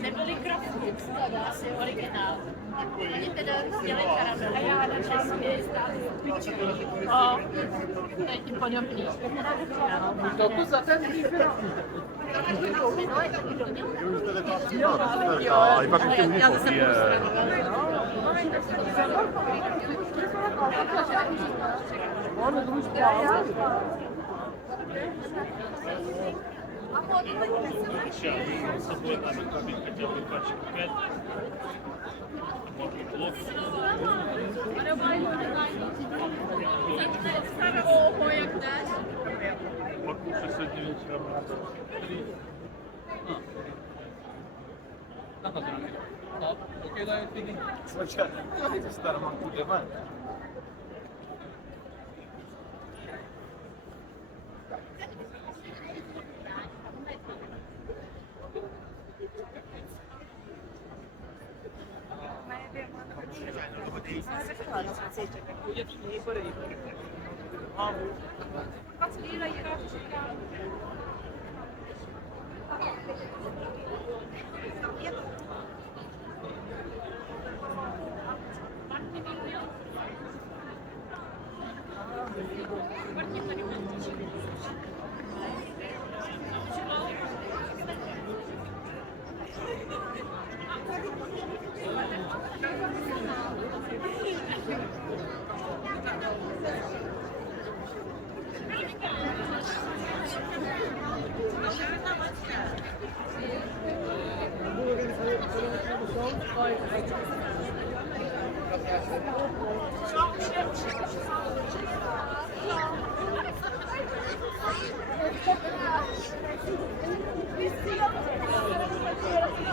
Nebyly kroků, asi originál. Oni teda chtěli karamel. A já na česky to je tím podobný. To kus za ten výběr. A pak ještě můžu popíjet.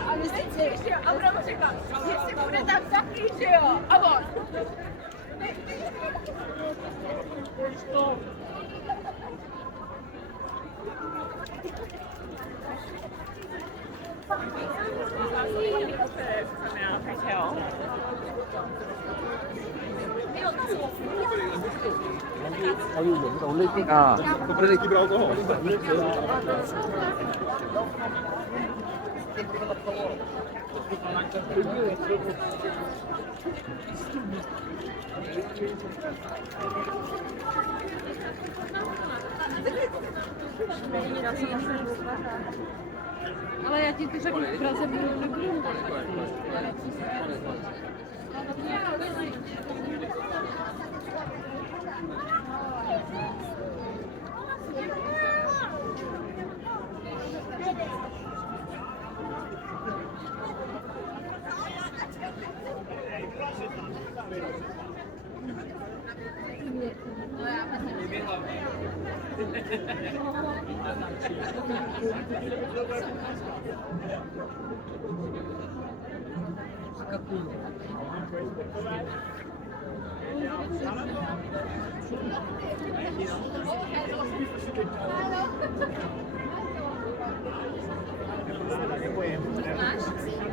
A myslím si, že Abrama řekla, jestli bude tam taky, že jo? A on. Ale já ti to řeknu, v Praze budu nebudu.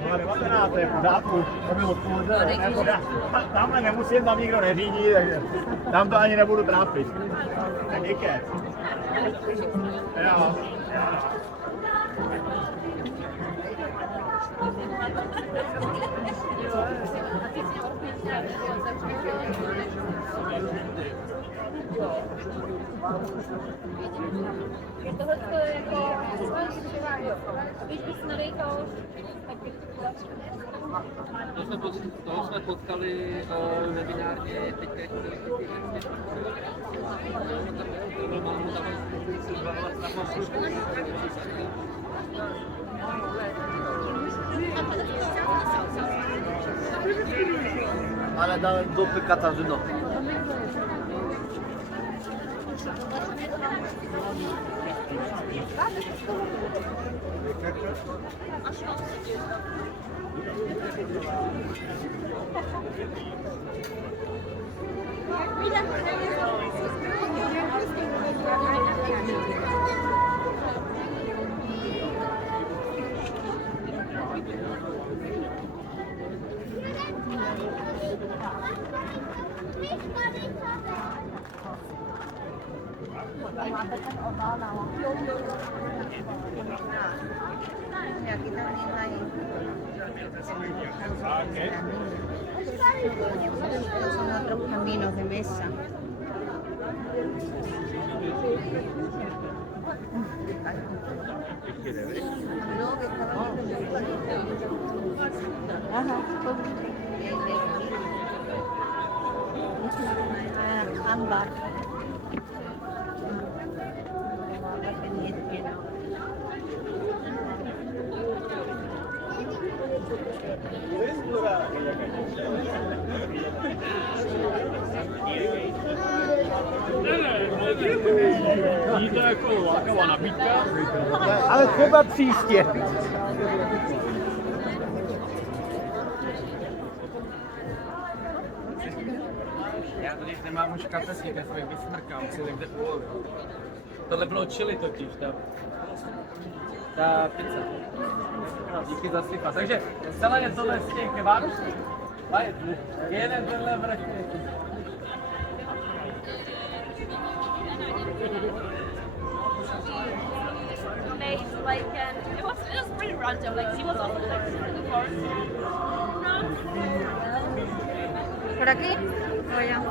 No 19, to je v pořádku, to mi odpověděl, tamhle nemusím, tam nikdo neřídí, takže tam to ani nebudu trápit. Tak díky. Jo. Tohle to je jako když bys narejtal, tak bych Toho jsme potkali webinárně teďka, jak Ale dałem dupy Katarzyno. Son otros caminos de mesa. Ámbar. Jí to jako lákavá nabídka. Ale třeba příště. Já tady nemám už kapesník, já jsem je vysmrkám celý kde polovil. Tohle bylo chili totiž, ta pizza. Díky za sypa. Takže celé je tohle z těch vánočních. Jeden tenhle vrchní. Made like it was pretty random. Like he was also like the first. ¿Por aquí? O allá.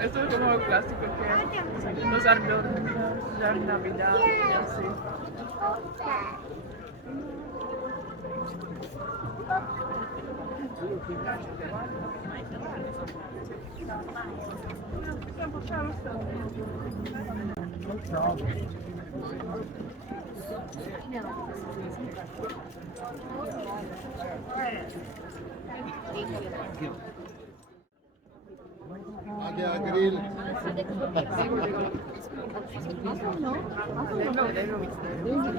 Esto es como clásico que los adornos de Navidad y así. Agua grill.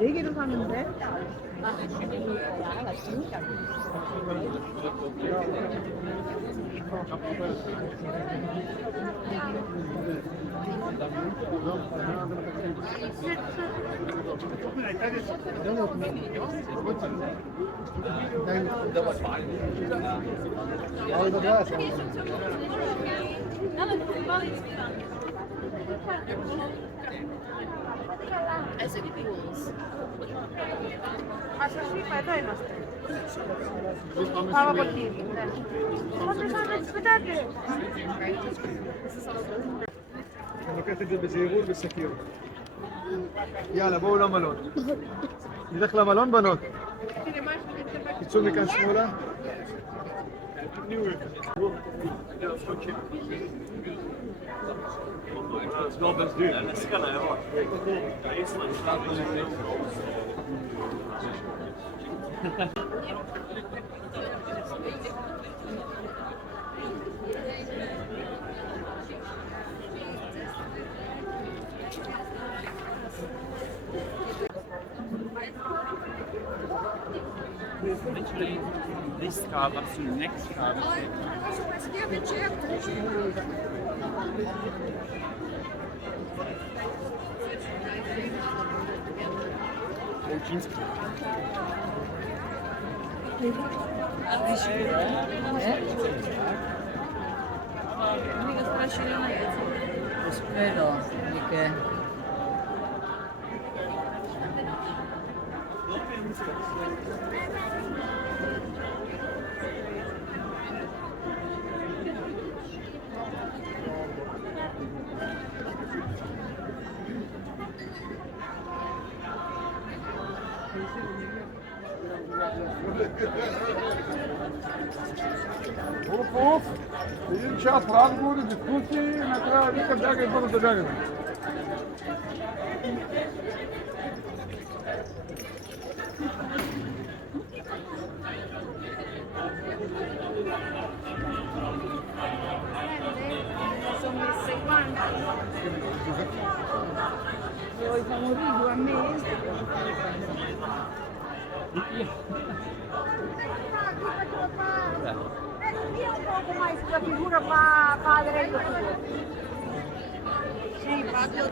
얘기를 하는데 As it cools. A szlipa daj nas. Mała potwierdzę. كانت تجيب زيغور بالسكير. يلا بقول مالون. دي داخله مالون بنات. تشوف كان شموله. Het is wel best duur. En dat is kan hij wel. Literally this car, but to the next car. Spero che Of of. Bizim çat rahat bu diskusi na kraju nikad da ga budu doživjeli. Sono messe quanti? Vuoi favorire a me? Io un poco mai sulla figura padre tuo. Sì, Fabio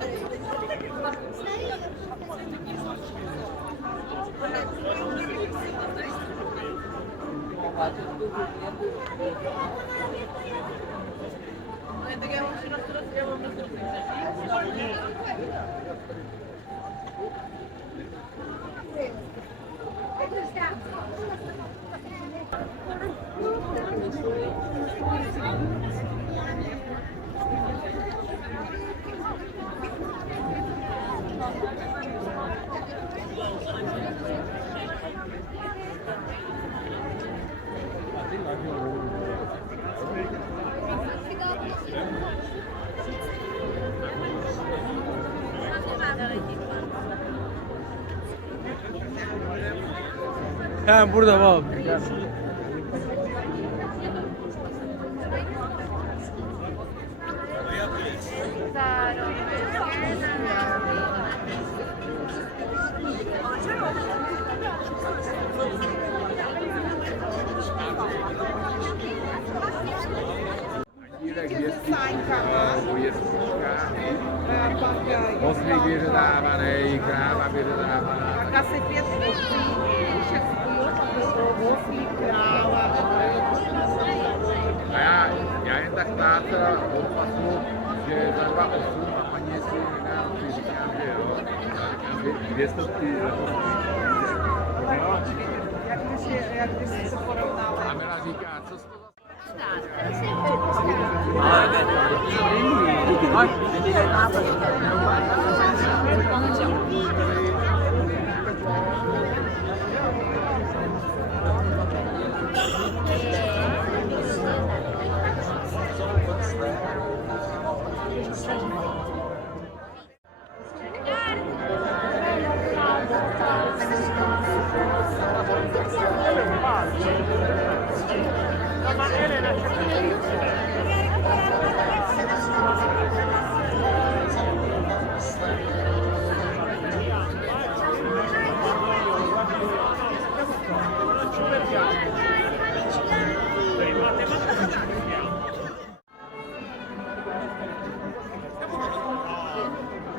Burada bak. Osmi bir dávanej, kráva bir dávanej. A kasety však oslí kráva. A já jen tak táta od pasu, že za 2,8 a paní si říkám, že jo, říkám, 200 Jak by si se porovnala? a Mela říká, co jsi to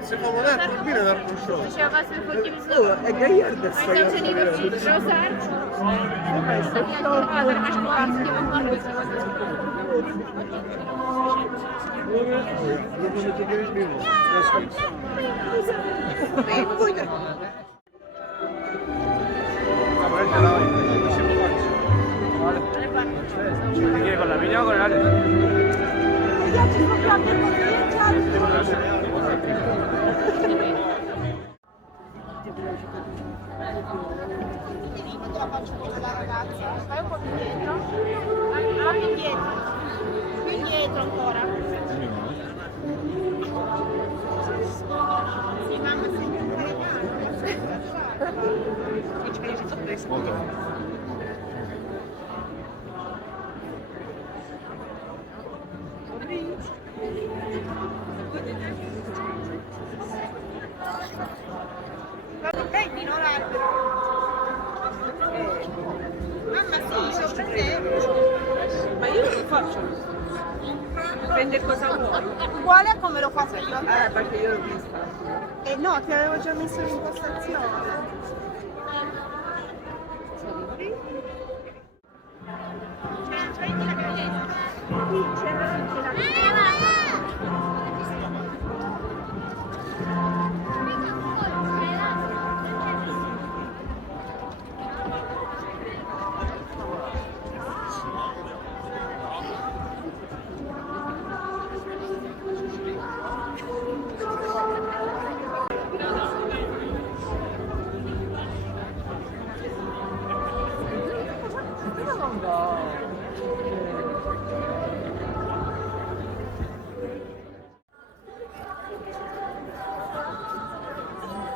Secondo me è bene dal show. Diceva se fotkimi znovu. È Gagliarda Aj tam, že niekto přišel zárč. Ale máš kuchárský odbor. Con la mía o con el Ale. La faccio con la ragazza. Vai un po' più dietro. Vai più indietro. Più indietro ancora. Sì, mamma, sei prendi, no, l'albero. Mamma sì, io prendo. Ma io non lo faccio. Dipende cosa vuoi. Uguale a come lo faccio io. Perché io l'ho vista. No, ti avevo già messo l'impostazione. Prendi la caglietta.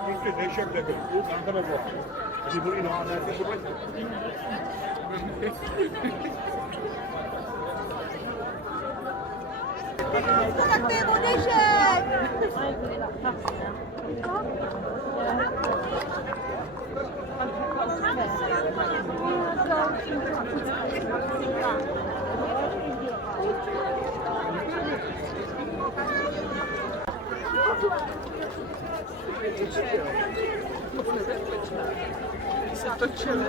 Ještě dnešek nebyl, tam to nebylo. Když byli no, ne, to bylo. Tak to je vodešek! Se točili.